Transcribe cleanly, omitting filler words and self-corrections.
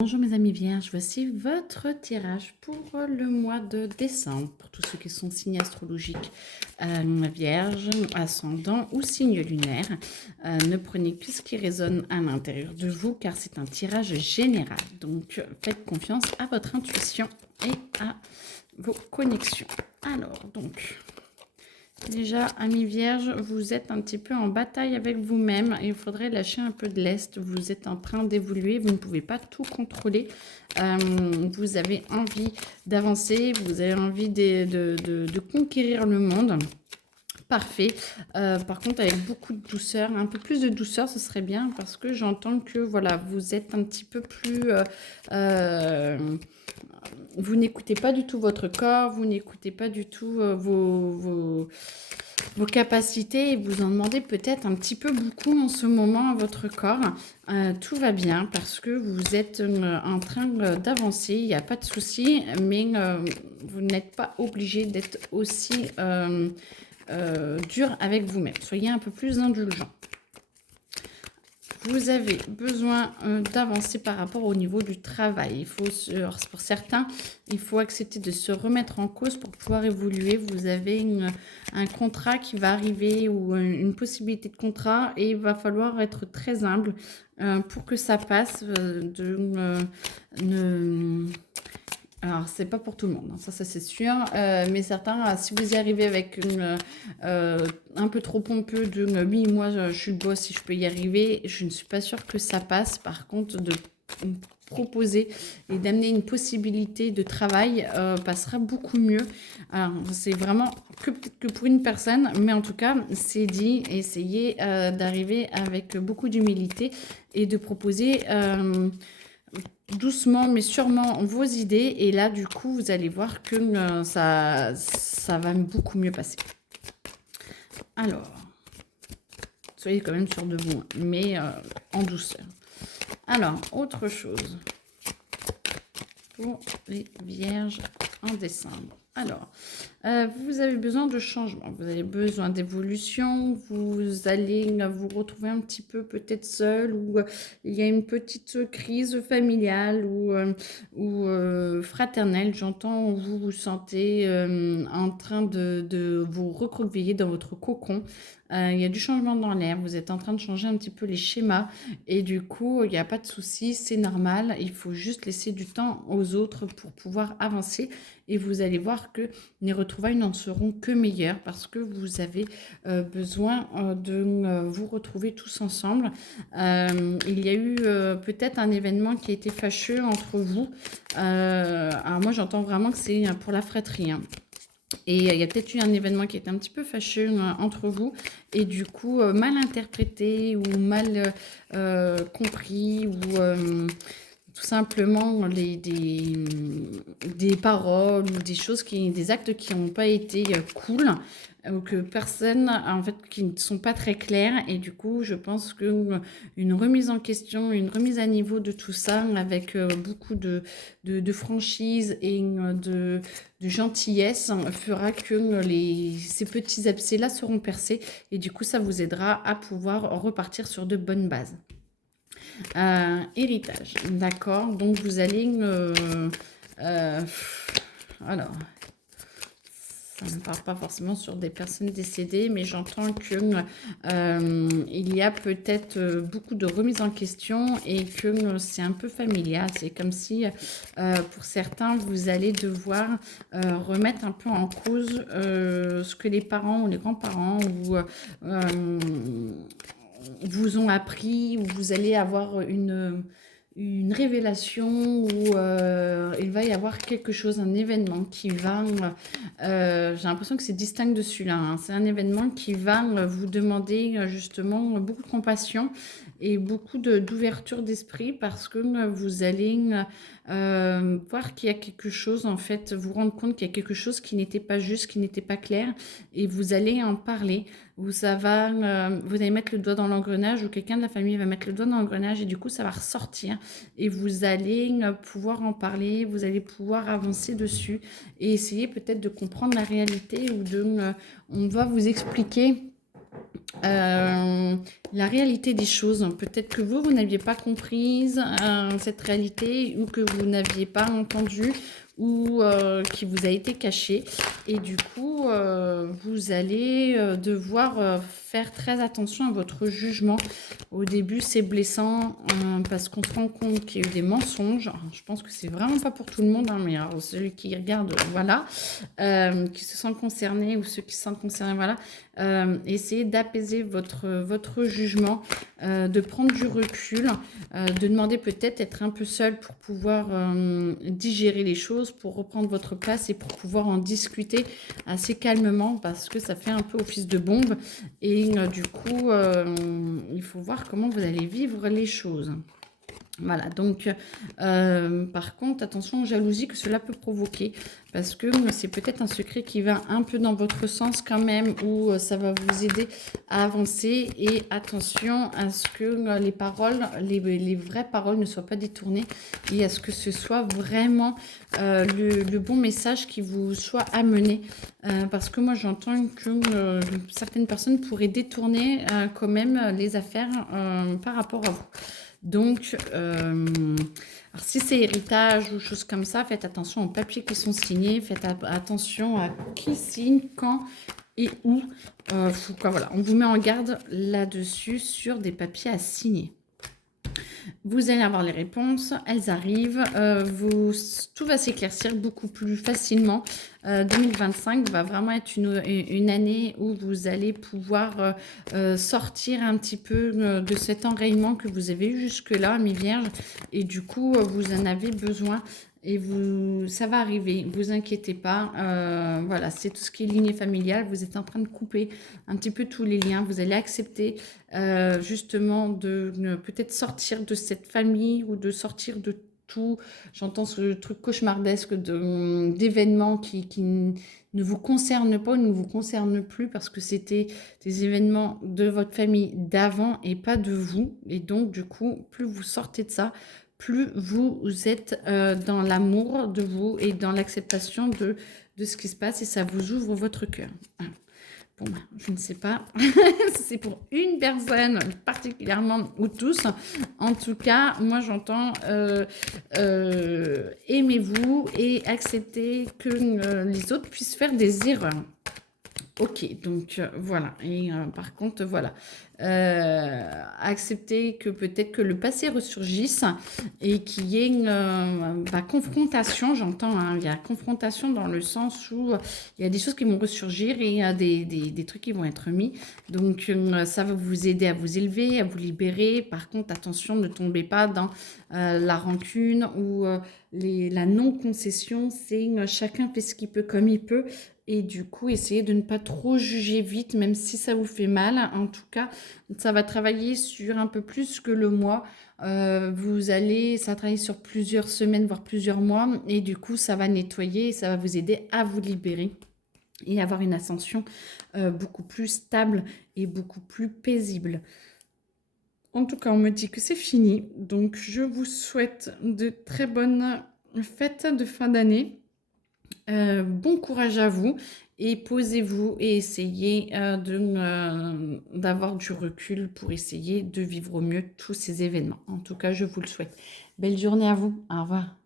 Bonjour mes amis vierges, voici votre tirage pour le mois de décembre, pour tous ceux qui sont signes astrologiques vierge, ascendant ou signe lunaire. Ne prenez que ce qui résonne à l'intérieur de vous car c'est un tirage général. Donc faites confiance à votre intuition et à vos connexions. Alors donc... Déjà, amis vierges, vous êtes un petit peu en bataille avec vous-même. Il faudrait lâcher un peu de lest. Vous êtes en train d'évoluer. Vous ne pouvez pas tout contrôler. Vous avez envie d'avancer. Vous avez envie de conquérir le monde. Parfait. Par contre, avec beaucoup de douceur, un peu plus de douceur, ce serait bien parce que j'entends que voilà, vous êtes un petit peu plus... vous n'écoutez pas du tout votre corps, vous n'écoutez pas du tout vos capacités et vous en demandez peut-être un petit peu beaucoup en ce moment à votre corps. Tout va bien parce que vous êtes en train d'avancer, il n'y a pas de souci, mais vous n'êtes pas obligé d'être aussi dur avec vous-même. Soyez un peu plus indulgent. Vous avez besoin d'avancer par rapport au niveau du travail. Pour certains, il faut accepter de se remettre en cause pour pouvoir évoluer. Vous avez un contrat qui va arriver ou une possibilité de contrat et il va falloir être très humble pour que ça passe. Alors, c'est pas pour tout le monde, hein, ça c'est sûr. Mais certains, si vous y arrivez avec un peu trop pompeux de oui, moi je suis le boss, si je peux y arriver, je ne suis pas sûre que ça passe. Par contre, de proposer et d'amener une possibilité de travail passera beaucoup mieux. Alors, c'est vraiment peut-être que pour une personne, mais en tout cas, c'est dit, essayez d'arriver avec beaucoup d'humilité et de proposer... doucement mais sûrement vos idées et là du coup vous allez voir que ça va beaucoup mieux passer. Alors soyez quand même sûr de vous, mais en douceur. Alors autre chose pour les vierges en décembre. Alors, vous avez besoin de changement, vous avez besoin d'évolution, vous allez vous retrouver un petit peu peut-être seul ou il y a une petite crise familiale ou fraternelle. J'entends, vous vous sentez en train de vous recroqueviller dans votre cocon. Il y a du changement dans l'air, vous êtes en train de changer un petit peu les schémas et du coup, il n'y a pas de souci, c'est normal. Il faut juste laisser du temps aux autres pour pouvoir avancer et vous allez voir que les retrouvailles n'en seront que meilleures parce que vous avez besoin de vous retrouver tous ensemble. Il y a eu peut-être un événement qui a été fâcheux entre vous. Alors moi, j'entends vraiment que c'est pour la fratrie, hein. Et il y a peut-être eu un événement qui était un petit peu fâcheux entre vous et du coup mal interprété ou mal compris ou tout simplement des paroles ou des choses, des actes qui n'ont pas été cool ou que personne, en fait, qui ne sont pas très clairs. Et du coup, je pense qu'une remise en question, une remise à niveau de tout ça avec beaucoup de franchise et de gentillesse fera que ces petits abcès-là seront percés. Et du coup, ça vous aidera à pouvoir repartir sur de bonnes bases. Héritage, d'accord. Donc vous allez alors ça ne parle pas forcément sur des personnes décédées, mais j'entends que il y a peut-être beaucoup de remises en question et que c'est un peu familial. C'est comme si pour certains vous allez devoir remettre un peu en cause ce que les parents ou les grands-parents ou vous ont appris, ou vous allez avoir une révélation où il va y avoir quelque chose, un événement qui va... j'ai l'impression que c'est distinct de celui-là, hein. C'est un événement qui va vous demander justement beaucoup de compassion et beaucoup d'ouverture d'esprit parce que vous allez voir qu'il y a quelque chose, en fait, vous rendre compte qu'il y a quelque chose qui n'était pas juste, qui n'était pas clair et vous allez en parler. Vous allez mettre le doigt dans l'engrenage ou quelqu'un de la famille va mettre le doigt dans l'engrenage et du coup ça va ressortir et vous allez pouvoir en parler, vous allez pouvoir avancer dessus et essayer peut-être de comprendre la réalité ou on va vous expliquer la réalité des choses. Peut-être que vous n'aviez pas comprise cette réalité ou que vous n'aviez pas entendu ou qui vous a été caché. Et du coup, vous allez devoir faire très attention à votre jugement. Au début, c'est blessant parce qu'on se rend compte qu'il y a eu des mensonges. Alors, je pense que c'est vraiment pas pour tout le monde, hein, mais alors, celui qui regarde, voilà, qui se sent concerné ou ceux qui se sentent concernés, voilà. Essayez d'apaiser votre jugement, de prendre du recul, de demander peut-être être un peu seul pour pouvoir digérer les choses, pour reprendre votre place et pour pouvoir en discuter assez calmement parce que ça fait un peu office de bombe et du coup, il faut voir comment vous allez vivre les choses. Voilà, donc par contre, attention aux jalousies que cela peut provoquer, parce que c'est peut-être un secret qui va un peu dans votre sens quand même, ou ça va vous aider à avancer. Et attention à ce que les paroles, les vraies paroles ne soient pas détournées, et à ce que ce soit vraiment le bon message qui vous soit amené. Parce que moi, j'entends que certaines personnes pourraient détourner quand même les affaires par rapport à vous. Donc, alors si c'est héritage ou choses comme ça, faites attention aux papiers qui sont signés, faites attention à qui signe, quand et où. Voilà, on vous met en garde là-dessus sur des papiers à signer. Vous allez avoir les réponses, elles arrivent, tout va s'éclaircir beaucoup plus facilement. 2025 va vraiment être une année où vous allez pouvoir sortir un petit peu de cet enrayement que vous avez eu jusque-là, mes vierges, et du coup, vous en avez besoin. Et ça va arriver, vous inquiétez pas. Voilà, c'est tout ce qui est lignée familiale. Vous êtes en train de couper un petit peu tous les liens. Vous allez accepter justement de peut-être sortir de cette famille ou de sortir de tout. J'entends ce truc cauchemardesque d'événements qui ne vous concernent pas ou ne vous concernent plus parce que c'était des événements de votre famille d'avant et pas de vous. Et donc, du coup, plus vous sortez de ça, plus vous êtes dans l'amour de vous et dans l'acceptation de ce qui se passe et ça vous ouvre votre cœur. Bon, je ne sais pas si c'est pour une personne particulièrement ou tous. En tout cas, moi j'entends aimez-vous et acceptez que les autres puissent faire des erreurs. Ok, donc voilà. Et par contre, voilà. Accepter que peut-être que le passé ressurgisse et qu'il y ait une confrontation, j'entends, hein, il y a confrontation dans le sens où il y a des choses qui vont ressurgir et il y a des trucs qui vont être mis. Donc ça va vous aider à vous élever, à vous libérer. Par contre, attention, ne tombez pas dans la rancune ou la non-concession. C'est chacun fait ce qu'il peut comme il peut. Et du coup, essayez de ne pas trop juger vite, même si ça vous fait mal. En tout cas, ça va travailler sur un peu plus que le mois. Ça va travailler sur plusieurs semaines, voire plusieurs mois. Et du coup, ça va nettoyer et ça va vous aider à vous libérer et avoir une ascension beaucoup plus stable et beaucoup plus paisible. En tout cas, on me dit que c'est fini. Donc, je vous souhaite de très bonnes fêtes de fin d'année. Bon courage à vous et posez-vous et essayez d'avoir du recul pour essayer de vivre au mieux tous ces événements. En tout cas, je vous le souhaite. Belle journée à vous. Au revoir.